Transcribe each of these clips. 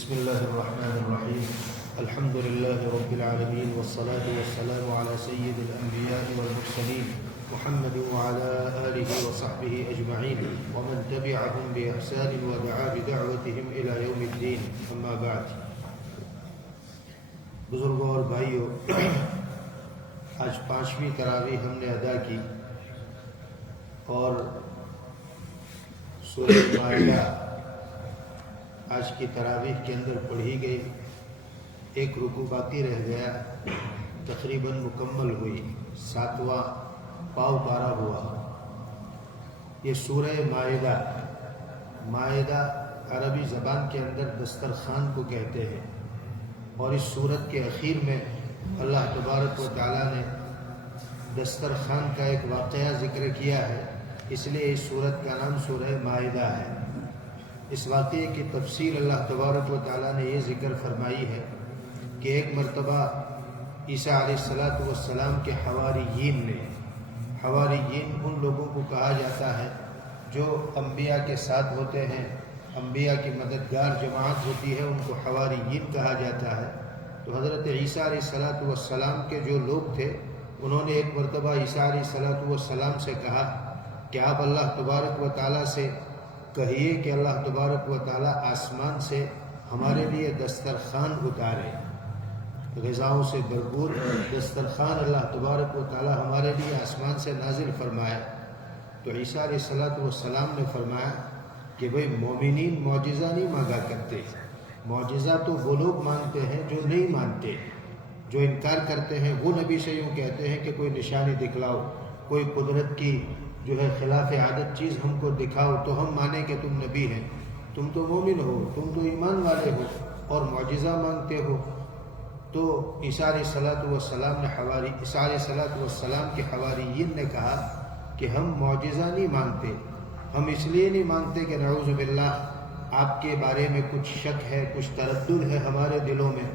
بسم الله الرحمن الرحيم. الحمد لله رب العالمين، والصلاة والسلام على سيد الأنبياء والمرسلين محمد وعلى آله وصحبه أجمعين ومن تبعهم بإحسان ودعا بدعوتهم إلى يوم الدين. أما بعد. بزرگوں اور بھائیوں، آج 5ویں تراویح ہم نے ادا کی اور سورہ مائدہ آج کی تراویح کے اندر پڑھی گئی. ایک رکوع باقی رہ گیا، تقریباً مکمل ہوئی، 7واں پاؤ پارا ہوا. یہ سورہ مائدہ، مائدہ عربی زبان کے اندر دسترخوان کو کہتے ہیں، اور اس سورت کے اخیر میں اللہ تبارک و تعالیٰ نے دسترخوان کا ایک واقعہ ذکر کیا ہے، اس لیے اس سورت کا نام سورہ مائدہ ہے. اس واقعے کی تفسیر اللہ تبارک و تعالیٰ نے یہ ذکر فرمائی ہے کہ ایک مرتبہ عیسیٰ علیہ السلام کے حواریین نے، حواریین ان لوگوں کو کہا جاتا ہے جو انبیاء کے ساتھ ہوتے ہیں، انبیاء کی مددگار جماعت ہوتی ہے، ان کو حواریین کہا جاتا ہے. تو حضرت عیسیٰ علیہ السلام کے جو لوگ تھے، انہوں نے ایک مرتبہ عیسیٰ علیہ السلام سے کہا کہ آپ اللہ تبارک و تعالیٰ سے کہیے کہ اللہ تبارک و تعالیٰ آسمان سے ہمارے لیے دسترخوان اتارے، غذاؤں سے بھرپور دسترخوان اللہ تبارک و تعالیٰ ہمارے لیے آسمان سے نازل فرمائے. تو عیسیٰ علیہ السلام نے فرمایا کہ بھئی مومنین معجزہ نہیں مانگا کرتے، معجزہ تو وہ لوگ مانگتے ہیں جو نہیں مانتے، جو انکار کرتے ہیں. وہ نبی سے یوں کہتے ہیں کہ کوئی نشانی دکھلاؤ، کوئی قدرت کی جو ہے خلاف عادت چیز ہم کو دکھاؤ تو ہم مانیں کہ تم نبی ہیں. تم تو مومن ہو، تم تو ایمان والے ہو اور معجزہ مانگتے ہو. تو عیسیٰ علیہ السلام کے حواریین نے کہا کہ ہم معجزہ نہیں مانگتے، ہم اس لیے نہیں مانگتے کہ نعوذ باللہ آپ کے بارے میں کچھ شک ہے، کچھ تردد ہے ہمارے دلوں میں.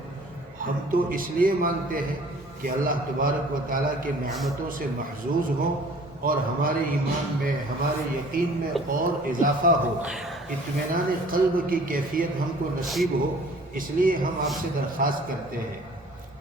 ہم تو اس لیے مانگتے ہیں کہ اللہ تبارک و تعالیٰ کے نعمتوں سے محظوظ ہوں اور ہمارے ایمان میں، ہمارے یقین میں اور اضافہ ہو، اطمینان قلب کی کیفیت ہم کو نصیب ہو، اس لیے ہم آپ سے درخواست کرتے ہیں.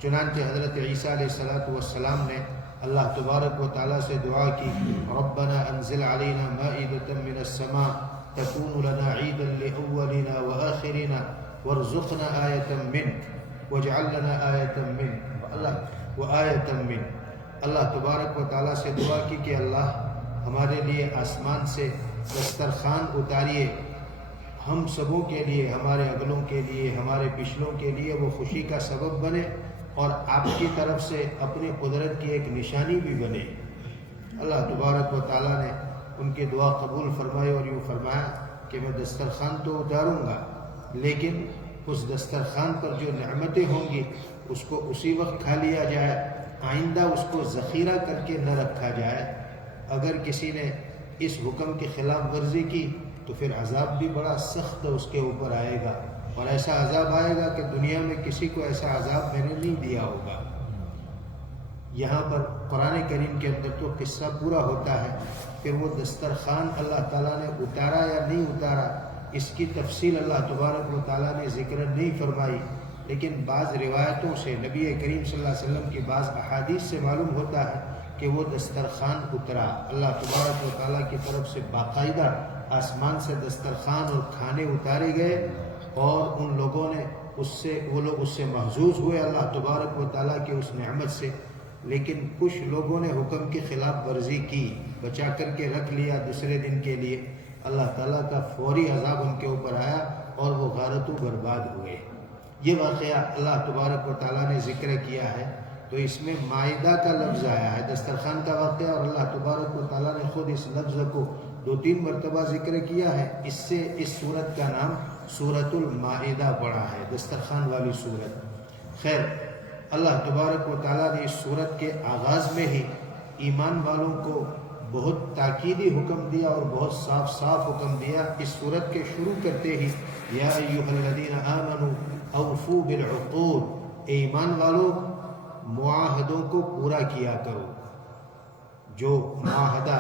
چنانچہ حضرت عیسیٰ علیہ السلام نے اللہ تبارک و تعالیٰ سے دعا کی، ربنا انزل علینا مائدۃ من السماء تکون لنا عیدا لاولنا وآخرنا وارزقنا آیۃ منک واجعل لنا آیۃ منک وآیۃ منک. اللہ تبارک و تعالیٰ سے دعا کی کہ اللہ ہمارے لیے آسمان سے دسترخوان اتاریے، ہم سبوں کے لیے، ہمارے اگلوں کے لیے، ہمارے پچھلوں کے لیے وہ خوشی کا سبب بنے اور آپ کی طرف سے اپنی قدرت کی ایک نشانی بھی بنے. اللہ تبارک و تعالیٰ نے ان کی دعا قبول فرمائی اور یوں فرمایا کہ میں دسترخوان تو اتاروں گا، لیکن اس دسترخوان پر جو نعمتیں ہوں گی اس کو اسی وقت کھا لیا جائے، آئندہ اس کو ذخیرہ کر کے نہ رکھا جائے. اگر کسی نے اس حکم کی خلاف ورزی کی تو پھر عذاب بھی بڑا سخت اس کے اوپر آئے گا، اور ایسا عذاب آئے گا کہ دنیا میں کسی کو ایسا عذاب میں نے نہیں دیا ہوگا. یہاں پر قرآن کریم کے اندر تو قصہ پورا ہوتا ہے، پھر وہ دسترخوان اللہ تعالیٰ نے اتارا یا نہیں اتارا اس کی تفصیل اللہ تبارک و تعالیٰ نے ذکر نہیں فرمائی. لیکن بعض روایتوں سے، نبی کریم صلی اللہ علیہ وسلم کی بعض احادیث سے معلوم ہوتا ہے کہ وہ دسترخوان اترا. اللہ تبارک و تعالیٰ کی طرف سے باقاعدہ آسمان سے دسترخوان اور کھانے اتارے گئے، اور ان لوگوں نے وہ لوگ اس سے محظوظ ہوئے اللہ تبارک و تعالیٰ کی اس نعمت سے. لیکن کچھ لوگوں نے حکم کی خلاف ورزی کی، بچا کر کے رکھ لیا دوسرے دن کے لیے. اللہ تعالیٰ کا فوری عذاب ان کے اوپر آیا اور وہ غارت و برباد ہوئے. یہ واقعہ اللہ تبارک و تعالیٰ نے ذکر کیا ہے، تو اس میں مائدہ کا لفظ آیا ہے، دسترخوان کا واقعہ، اور اللہ تبارک و تعالیٰ نے خود اس لفظ کو 2-3 مرتبہ ذکر کیا ہے. اس سے اس سورت کا نام سورۃ المائدہ پڑا ہے، دسترخوان والی سورت. خیر، اللہ تبارک و تعالیٰ نے اس سورت کے آغاز میں ہی ایمان والوں کو بہت تاکیدی حکم دیا اور بہت صاف صاف حکم دیا. اس سورت کے شروع کرتے ہی یا ایھا الذین آمنوا اوفوا بالعقود، اے ایمان والو معاہدوں کو پورا کیا کرو. جو معاہدہ،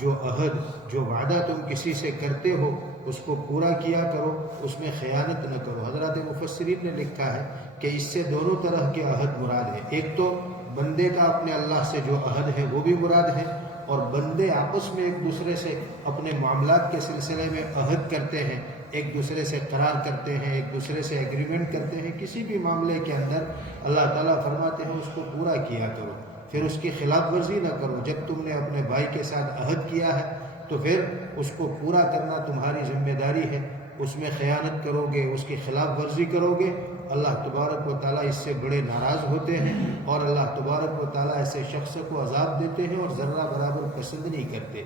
جو عہد، جو وعدہ تم کسی سے کرتے ہو اس کو پورا کیا کرو، اس میں خیانت نہ کرو۔ حضرات مفسرین نے لکھا ہے کہ اس سے دونوں طرح کے عہد مراد ہے۔ ایک تو بندے کا اپنے اللہ سے جو عہد ہے وہ بھی مراد ہے، اور بندے آپس میں ایک دوسرے سے اپنے معاملات کے سلسلے میں عہد کرتے ہیں، ایک دوسرے سے قرار کرتے ہیں، ایک دوسرے سے ایگریمنٹ کرتے ہیں کسی بھی معاملے کے اندر، اللہ تعالیٰ فرماتے ہیں اس کو پورا کیا کرو، پھر اس کی خلاف ورزی نہ کرو۔ جب تم نے اپنے بھائی کے ساتھ عہد کیا ہے تو پھر اس کو پورا کرنا تمہاری ذمہ داری ہے۔ اس میں خیانت کرو گے، اس کی خلاف ورزی کرو گے، اللہ تبارک و تعالیٰ اس سے بڑے ناراض ہوتے ہیں، اور اللہ تبارک و تعالیٰ ایسے شخص کو عذاب دیتے ہیں اور ذرہ برابر پسند نہیں کرتے۔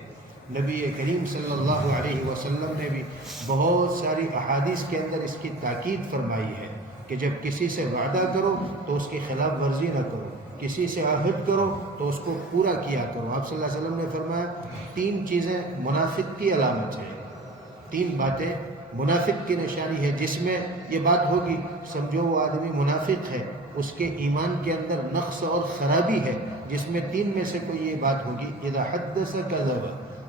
نبی کریم صلی اللہ علیہ وسلم نے بھی بہت ساری احادیث کے اندر اس کی تاکید فرمائی ہے کہ جب کسی سے وعدہ کرو تو اس کی خلاف ورزی نہ کرو، کسی سے عہد کرو تو اس کو پورا کیا کرو۔ آپ صلی اللہ علیہ وسلم نے فرمایا 3 چیزیں منافق کی علامت ہیں، 3 باتیں منافق کی نشانی ہے۔ جس میں یہ بات ہوگی سمجھو وہ آدمی منافق ہے، اس کے ایمان کے اندر نقص اور خرابی ہے، جس میں 3 میں سے کوئی یہ بات ہوگی، اذا حدث کذب،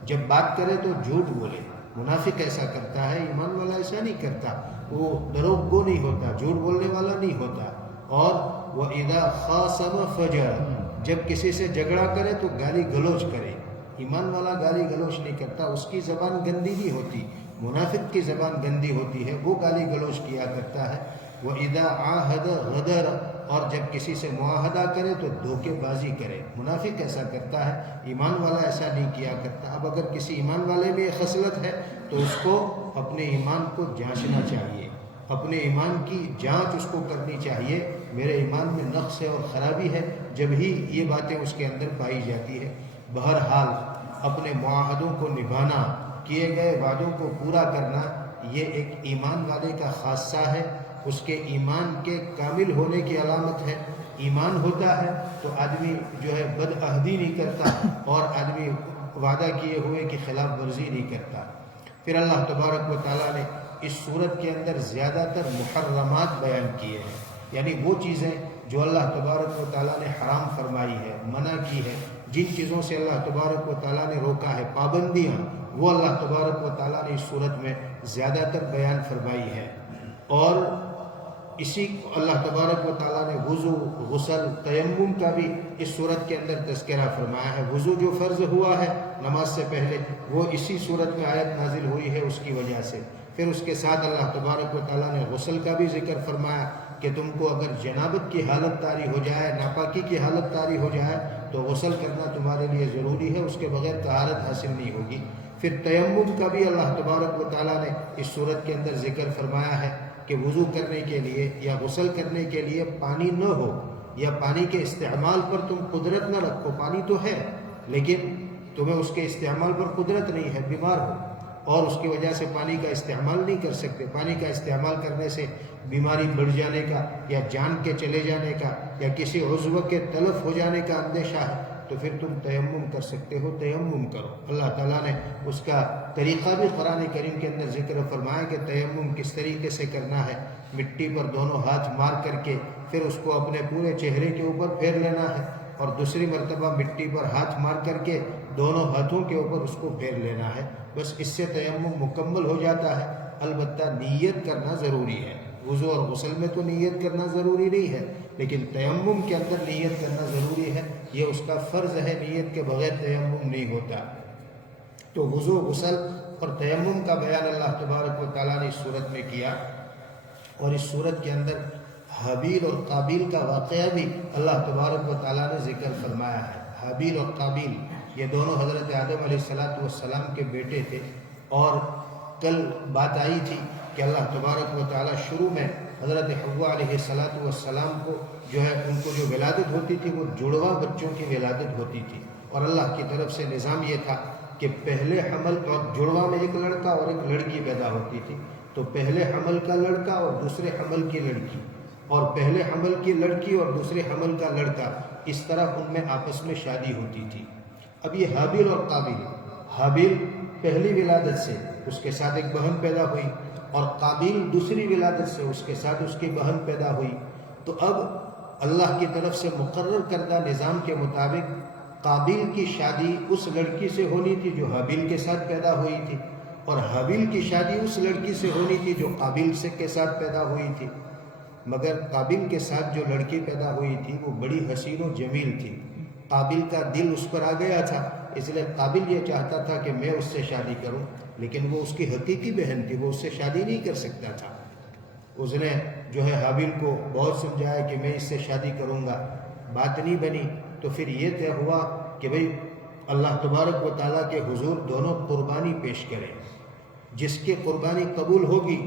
جب بات کرے تو جھوٹ بولے۔ منافق ایسا کرتا ہے، ایمان والا ایسا نہیں کرتا، وہ دروغ گو نہیں ہوتا، جھوٹ بولنے والا نہیں ہوتا۔ اور وَإِذَا خَاصَمَ فَجَرَ، جب کسی سے جھگڑا کرے تو گالی گلوچ کرے۔ ایمان والا گالی گلوچ نہیں کرتا، اس کی زبان گندی نہیں ہوتی، منافق کی زبان گندی ہوتی ہے، وہ گالی گلوچ کیا کرتا ہے۔ وَإِذَا عَاهَدَ غَدَرَ، اور جب کسی سے معاہدہ کرے تو دھوکے بازی کرے۔ منافق ایسا کرتا ہے، ایمان والا ایسا نہیں کیا کرتا۔ اب اگر کسی ایمان والے میں یہ خصلت ہے تو اس کو اپنے ایمان کو جانچنا چاہیے، اپنے ایمان کی جانچ اس کو کرنی چاہیے، میرے ایمان میں نقص ہے اور خرابی ہے، جب ہی یہ باتیں اس کے اندر پائی جاتی ہے۔ بہرحال اپنے معاہدوں کو نبھانا، کیے گئے وعدوں کو پورا کرنا، یہ ایک ایمان والے کا خاصہ ہے، اس کے ایمان کے کامل ہونے کی علامت ہے۔ ایمان ہوتا ہے تو آدمی جو ہے بد عہدی نہیں کرتا، اور آدمی وعدہ کیے ہوئے کی خلاف ورزی نہیں کرتا۔ پھر اللہ تبارک و تعالیٰ نے اس صورت کے اندر زیادہ تر محرمات بیان کیے ہیں، یعنی وہ چیزیں جو اللہ تبارک و تعالیٰ نے حرام فرمائی ہے، منع کی ہے، جن چیزوں سے اللہ تبارک و تعالیٰ نے روکا ہے، پابندیاں، وہ اللہ تبارک و تعالیٰ نے اس صورت میں زیادہ تر بیان فرمائی ہے۔ اور اسی اللہ تبارک و تعالیٰ نے وضو، غسل، تیمم کا بھی اس صورت کے اندر تذکرہ فرمایا ہے۔ وضو جو فرض ہوا ہے نماز سے پہلے، وہ اسی صورت میں آیت نازل ہوئی ہے اس کی وجہ سے۔ پھر اس کے ساتھ اللہ تبارک و تعالیٰ نے غسل کا بھی ذکر فرمایا کہ تم کو اگر جنابت کی حالت طاری ہو جائے، ناپاکی کی حالت طاری ہو جائے تو غسل کرنا تمہارے لیے ضروری ہے، اس کے بغیر طہارت حاصل نہیں ہوگی۔ پھر تیمم کا بھی اللہ تبارک و تعالیٰ نے اس صورت کے اندر ذکر فرمایا ہے کہ وضو کرنے کے لیے یا غسل کرنے کے لیے پانی نہ ہو، یا پانی کے استعمال پر تم قدرت نہ رکھو، پانی تو ہے لیکن تمہیں اس کے استعمال پر قدرت نہیں ہے، بیمار ہو اور اس کی وجہ سے پانی کا استعمال نہیں کر سکتے، پانی کا استعمال کرنے سے بیماری بڑھ جانے کا یا جان کے چلے جانے کا یا کسی عضو کے تلف ہو جانے کا اندیشہ ہے، تو پھر تم تیمم کر سکتے ہو، تیمم کرو۔ اللہ تعالیٰ نے اس کا طریقہ بھی قرآن کریم کے اندر ذکر فرمایا کہ تیمم کس طریقے سے کرنا ہے۔ مٹی پر دونوں ہاتھ مار کر کے پھر اس کو اپنے پورے چہرے کے اوپر پھیر لینا ہے، اور دوسری مرتبہ مٹی پر ہاتھ مار کر کے دونوں ہاتھوں کے اوپر اس کو پھیر لینا ہے، بس اس سے تیمم مکمل ہو جاتا ہے۔ البتہ نیت کرنا ضروری ہے، وضو اور غسل میں تو نیت کرنا ضروری نہیں ہے، لیکن تیمم کے اندر نیت کرنا ضروری ہے، یہ اس کا فرض ہے، نیت کے بغیر تیمم نہیں ہوتا۔ تو وضو، غسل اور تیمم کا بیان اللہ تبارک و تعالیٰ نے اس صورت میں کیا، اور اس صورت کے اندر حابیل اور قابیل کا واقعہ بھی اللہ تبارک و تعالیٰ نے ذکر فرمایا ہے۔ حابیل اور قابیل یہ دونوں حضرت آدم علیہ السلام کے بیٹے تھے، اور کل بات آئی تھی کہ اللہ تبارک و تعالیٰ شروع میں حضرت حوا علیہ السلام کو جو ہے ان کو جو ولادت ہوتی تھی وہ جڑواں بچوں کی ولادت ہوتی تھی، اور اللہ کی طرف سے نظام یہ تھا کہ پہلے حمل اور جڑواں میں ایک لڑکا اور ایک لڑکی پیدا ہوتی تھی، تو پہلے حمل کا لڑکا اور دوسرے حمل کی لڑکی، اور پہلے حمل کی لڑکی اور دوسرے حمل کا لڑکا، اس طرح ان میں آپس میں شادی ہوتی تھی۔ اب یہ حابیل اور قابیل، حابیل پہلی ولادت سے اس کے ساتھ ایک بہن پیدا ہوئی، اور قابیل دوسری ولادت سے اس کے ساتھ اس کی بہن پیدا ہوئی۔ تو اب اللہ کی طرف سے مقرر کردہ نظام کے مطابق قابیل کی شادی اس لڑکی سے ہونی تھی جو حابیل کے ساتھ پیدا ہوئی تھی، اور حابیل کی شادی اس لڑکی سے ہونی تھی جو قابیل کے ساتھ پیدا ہوئی تھی، مگر قابیل کے ساتھ جو لڑکی پیدا ہوئی تھی وہ بڑی حسین و جمیل تھی۔ قابیل کا دل اس پر آ گیا تھا، اس لیے قابیل یہ چاہتا تھا کہ میں اس سے شادی کروں، لیکن وہ اس کی حقیقی بہن تھی، وہ اس سے شادی نہیں کر سکتا تھا۔ اس نے جو ہے حابیل کو بہت سمجھایا کہ میں اس سے شادی کروں گا، بات نہیں بنی۔ تو پھر یہ طے ہوا کہ بھئی اللہ تبارک و تعالیٰ کے حضور دونوں قربانی پیش کریں، جس کی قربانی قبول ہوگی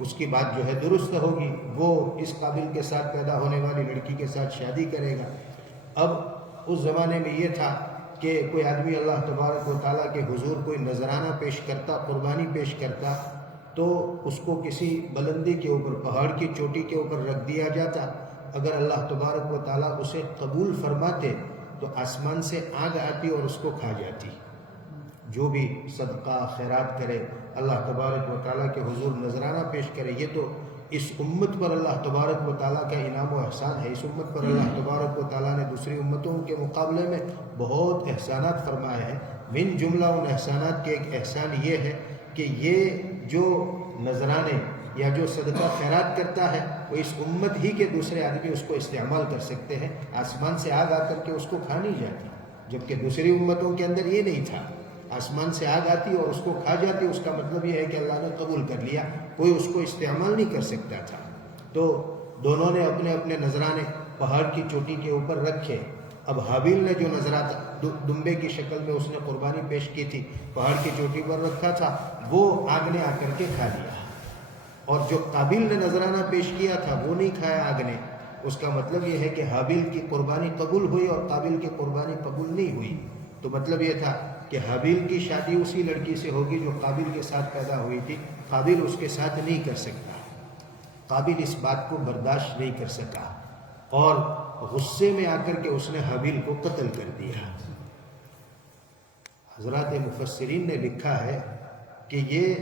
اس کی بات جو ہے درست ہوگی، وہ اس قابل کے ساتھ پیدا ہونے والی لڑکی کے ساتھ شادی کرے گا۔ اب اس زمانے میں یہ تھا کہ کوئی آدمی اللہ تبارک و تعالیٰ کے حضور کوئی نذرانہ پیش کرتا، قربانی پیش کرتا، تو اس کو کسی بلندی کے اوپر، پہاڑ کی چوٹی کے اوپر رکھ دیا جاتا۔ اگر اللہ تبارک و تعالیٰ اسے قبول فرماتے تو آسمان سے آگ آتی اور اس کو کھا جاتی۔ جو بھی صدقہ خیرات کرے، اللہ تبارک و تعالیٰ کے حضور نذرانہ پیش کرے، یہ تو اس امت پر اللہ تبارک و تعالیٰ کا انعام و احسان ہے۔ اس امت پر اللہ تبارک و تعالیٰ نے دوسری امتوں کے مقابلے میں بہت احسانات فرمائے ہیں۔ من جملہ ان احسانات کے ایک احسان یہ ہے کہ یہ جو نذرانے یا جو صدقہ خیرات کرتا ہے وہ اس امت ہی کے دوسرے آدمی اس کو استعمال کر سکتے ہیں، آسمان سے آگ آ کر کے اس کو کھا نہیں جاتی، جبکہ دوسری امتوں کے اندر یہ نہیں تھا۔ آسمان سے آگ آتی اور اس کو کھا جاتی، اس کا مطلب یہ ہے کہ اللہ نے قبول کر لیا، کوئی اس کو استعمال نہیں کر سکتا تھا۔ تو دونوں نے اپنے اپنے نذرانے پہاڑ کی چوٹی کے اوپر رکھے۔ اب حابیل نے جو نذرات دمبے کی شکل میں اس نے قربانی پیش کی تھی، پہاڑ کی چوٹی پر رکھا تھا، وہ آگ نے آ کر کے کھا لیا، اور جو قابیل نے نذرانہ پیش کیا تھا وہ نہیں کھایا آگ نے۔ اس کا مطلب یہ ہے کہ حابیل کی قربانی قبول ہوئی اور قابیل کی قربانی قبول نہیں ہوئی۔ تو مطلب یہ تھا کہ حابیل کی شادی اسی لڑکی سے ہوگی جو قابیل کے ساتھ پیدا ہوئی تھی، قابیل اس کے ساتھ نہیں کر سکتا۔ قابیل اس بات کو برداشت نہیں کر سکا اور غصے میں آ کر کے اس نے حابیل کو قتل کر دیا۔ حضرات مفسرین نے لکھا ہے کہ یہ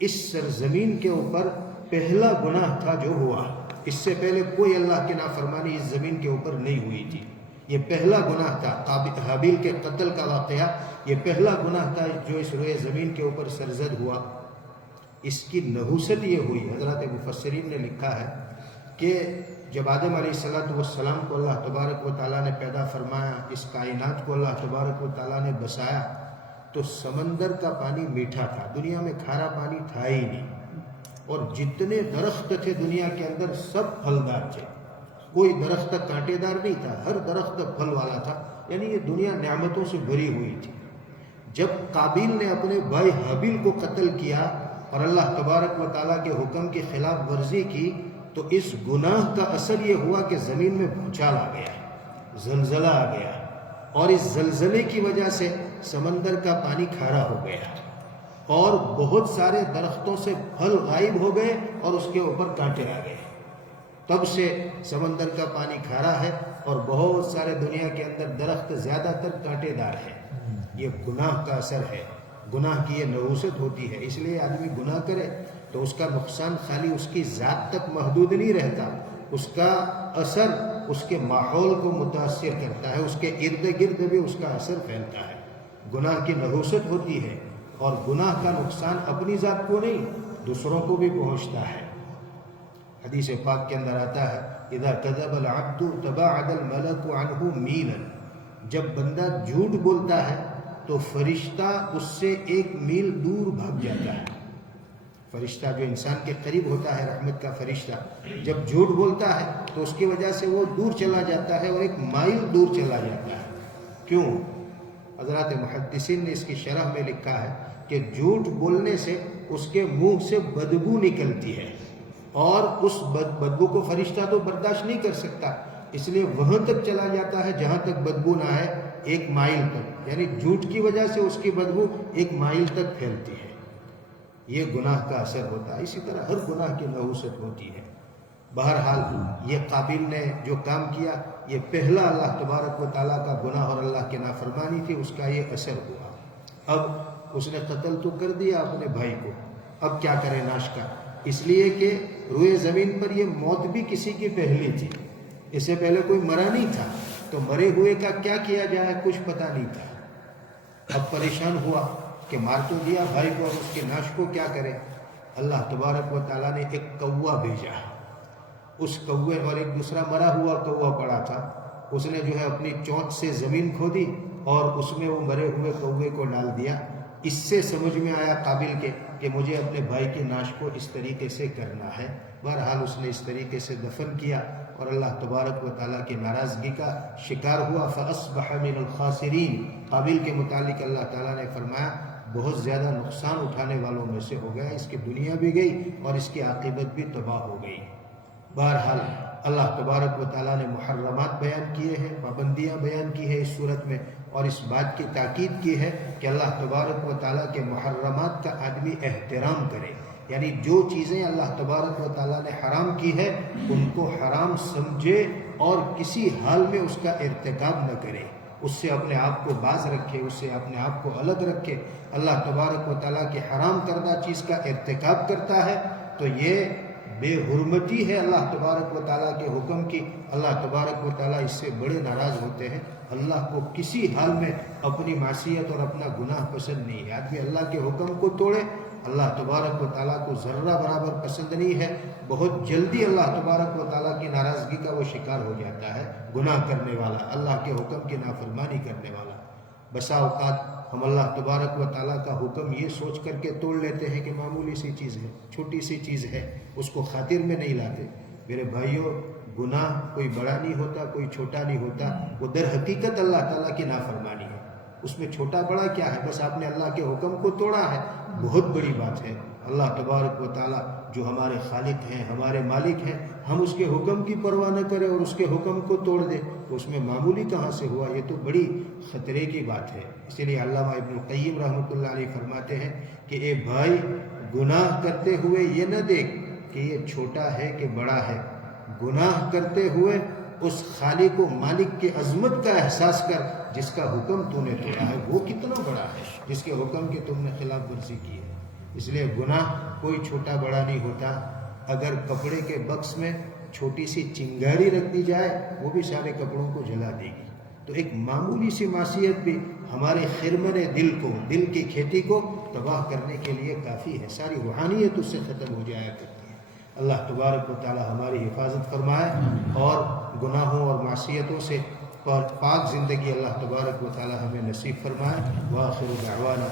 اس سرزمین کے اوپر پہلا گناہ تھا جو ہوا۔ اس سے پہلے کوئی اللہ کی نافرمانی اس زمین کے اوپر نہیں ہوئی تھی، یہ پہلا گناہ تھا۔ حابیل کے قتل کا واقعہ یہ پہلا گناہ تھا جو اس روئے زمین کے اوپر سرزد ہوا۔ اس کی نحوست یہ ہوئی، حضرات مفسرین نے لکھا ہے کہ جب آدم علیہ السلام کو اللہ تبارک و تعالیٰ نے پیدا فرمایا، اس کائنات کو اللہ تبارک و تعالیٰ نے بسایا، تو سمندر کا پانی میٹھا تھا، دنیا میں کھارا پانی تھا ہی نہیں، اور جتنے درخت تھے دنیا کے اندر سب پھلدار تھے، کوئی درخت کانٹے دار نہیں تھا، ہر درخت پھل والا تھا، یعنی یہ دنیا نعمتوں سے بھری ہوئی تھی۔ جب قابیل نے اپنے بھائی حابیل کو قتل کیا اور اللہ تبارک و تعالیٰ کے حکم کی خلاف ورزی کی، تو اس گناہ کا اثر یہ ہوا کہ زمین میں بھونچال آ گیا، زلزلہ آ گیا، اور اس زلزلے کی وجہ سے سمندر کا پانی کھارا ہو گیا اور بہت سارے درختوں سے پھل غائب ہو گئے اور اس کے اوپر کانٹے آ گئے۔ تب سے سمندر کا پانی کھارا ہے اور بہت سارے دنیا کے اندر درخت زیادہ تر کانٹے دار ہے۔ یہ گناہ کا اثر ہے، گناہ کی یہ نحوست ہوتی ہے۔ اس لیے آدمی گناہ کرے تو اس کا نقصان خالی اس کی ذات تک محدود نہیں رہتا، اس کا اثر اس کے ماحول کو متاثر کرتا ہے، اس کے ارد گرد بھی اس کا اثر پھیلتا ہے۔ گناہ کی نحوست ہوتی ہے، اور گناہ کا نقصان اپنی ذات کو نہیں دوسروں کو بھی پہنچتا ہے۔ حدیث پاک کے اندر آتا ہے اذا کذب العبد تباعد الملک عنہ میلا، جب بندہ جھوٹ بولتا ہے تو فرشتہ اس سے 1 میل دور بھاگ جاتا ہے۔ فرشتہ جو انسان کے قریب ہوتا ہے، رحمت کا فرشتہ، جب جھوٹ بولتا ہے تو اس کی وجہ سے وہ دور چلا جاتا ہے اور 1 مائل دور چلا جاتا ہے۔ کیوں؟ حضرات محدثین نے اس کی شرح میں لکھا ہے کہ جھوٹ بولنے سے اس کے منہ سے بدبو نکلتی ہے، اور اس بدبو کو فرشتہ تو برداشت نہیں کر سکتا، اس لیے وہاں تک چلا جاتا ہے جہاں تک بدبو نہ آئے، 1 مائل تک، یعنی جھوٹ کی وجہ سے اس کی بدبو 1 مائل تک پھیلتی ہے۔ یہ گناہ کا اثر ہوتا ہے۔ اسی طرح ہر گناہ کی نحوست ہوتی ہے۔ بہرحال یہ قابیل نے جو کام کیا یہ پہلا اللہ تبارک و تعالیٰ کا گناہ اور اللہ کی نافرمانی تھی، اس کا یہ اثر ہوا۔ اب اس نے قتل تو کر دیا اپنے بھائی کو، اب کیا کرے ناش کا، اس لیے کہ روئے زمین پر یہ موت بھی کسی کی پہلی تھی، اس سے پہلے کوئی مرا نہیں تھا، تو مرے ہوئے کا کیا کیا جائے کچھ پتہ نہیں تھا۔ اب پریشان ہوا کہ مار تو دیا بھائی کو، اور اس کے ناش کو کیا کرے؟ اللہ تبارک و تعالیٰ نے ایک کوا بھیجا، اس کوے، اور ایک دوسرا مرا ہوا کوا پڑا تھا، اس نے جو ہے اپنی چونچ سے زمین کھودی اور اس میں وہ مرے ہوئے کوے کو ڈال دیا۔ اس سے سمجھ میں آیا قابل کے کہ مجھے اپنے بھائی کی ناش کو اس طریقے سے کرنا ہے۔ بہرحال اس نے اس طریقے سے دفن کیا اور اللہ تبارک و تعالیٰ کی ناراضگی کا شکار ہوا۔ فَأَصْبَحَ مِنَ الْخَاسِرِينَ، قابل کے متعلق اللہ تعالیٰ نے فرمایا بہت زیادہ نقصان اٹھانے والوں میں سے ہو گیا، اس کی دنیا بھی گئی اور اس کی عاقبت بھی تباہ ہو گئی۔ بہرحال اللہ تبارک و تعالیٰ نے محرمات بیان کیے ہیں، پابندیاں بیان کی ہے اس صورت میں، اور اس بات کی تاکید کی ہے کہ اللہ تبارک و تعالیٰ کے محرمات کا آدمی احترام کرے، یعنی جو چیزیں اللہ تبارک و تعالیٰ نے حرام کی ہے ان کو حرام سمجھے اور کسی حال میں اس کا ارتکاب نہ کرے، اس سے اپنے آپ کو باز رکھے، اس سے اپنے آپ کو الگ رکھے۔ اللہ تبارک و تعالیٰ کی حرام کردہ چیز کا ارتکاب کرتا ہے تو یہ بے حرمتی ہے اللہ تبارک و تعالیٰ کے حکم کی۔ اللہ تبارک و تعالیٰ اس سے بڑے ناراض ہوتے ہیں۔ اللہ کو کسی حال میں اپنی معصیت اور اپنا گناہ پسند نہیں ہے۔ آدمی اللہ کے حکم کو توڑے، اللہ تبارک و تعالیٰ کو ذرہ برابر پسند نہیں ہے، بہت جلدی اللہ تبارک و تعالیٰ کی ناراضگی کا وہ شکار ہو جاتا ہے، گناہ کرنے والا، اللہ کے حکم کی نافرمانی کرنے والا۔ بسا اوقات ہم اللہ تبارک و تعالیٰ کا حکم یہ سوچ کر کے توڑ لیتے ہیں کہ معمولی سی چیز ہے، چھوٹی سی چیز ہے، اس کو خاطر میں نہیں لاتے۔ میرے بھائیوں، گناہ کوئی بڑا نہیں ہوتا، کوئی چھوٹا نہیں ہوتا، وہ در حقیقت اللہ تعالیٰ کی نافرمانی ہے۔ اس میں چھوٹا بڑا کیا ہے؟ بس آپ نے اللہ کے حکم کو توڑا ہے، بہت بڑی بات ہے۔ اللہ تبارک و تعالیٰ جو ہمارے خالق ہیں، ہمارے مالک ہیں، ہم اس کے حکم کی پرواہ نہ کریں اور اس کے حکم کو توڑ دیں تو اس میں معمولی کہاں سے ہوا؟ یہ تو بڑی خطرے کی بات ہے۔ اس لیے علامہ ابن القیم رحمۃ اللہ علیہ فرماتے ہیں کہ اے بھائی، گناہ کرتے ہوئے یہ نہ دیکھ کہ یہ چھوٹا ہے کہ بڑا ہے، گناہ کرتے ہوئے اس خالق و مالک کی عظمت کا احساس کر جس کا حکم تو نے توڑا ہے وہ کتنا بڑا ہے، جس کے حکم کی تم نے خلاف ورزی کی ہے۔ اس لیے گناہ کوئی چھوٹا بڑا نہیں ہوتا۔ اگر کپڑے کے بکس میں چھوٹی سی چنگاری رکھ دی جائے وہ بھی سارے کپڑوں کو جلا دے گی۔ تو ایک معمولی سی معصیت بھی ہمارے خرمن دل کو، دل کی کھیتی کو تباہ کرنے کے لیے کافی ہے، ساری روحانیت اس سے ختم ہو جایا کرتی ہے۔ اللہ تبارک و تعالی ہماری حفاظت فرمائے اور گناہوں اور معصیتوں سے پاک زندگی اللہ تبارک و تعالی ہمیں نصیب فرمائے۔ وآخر دعوانا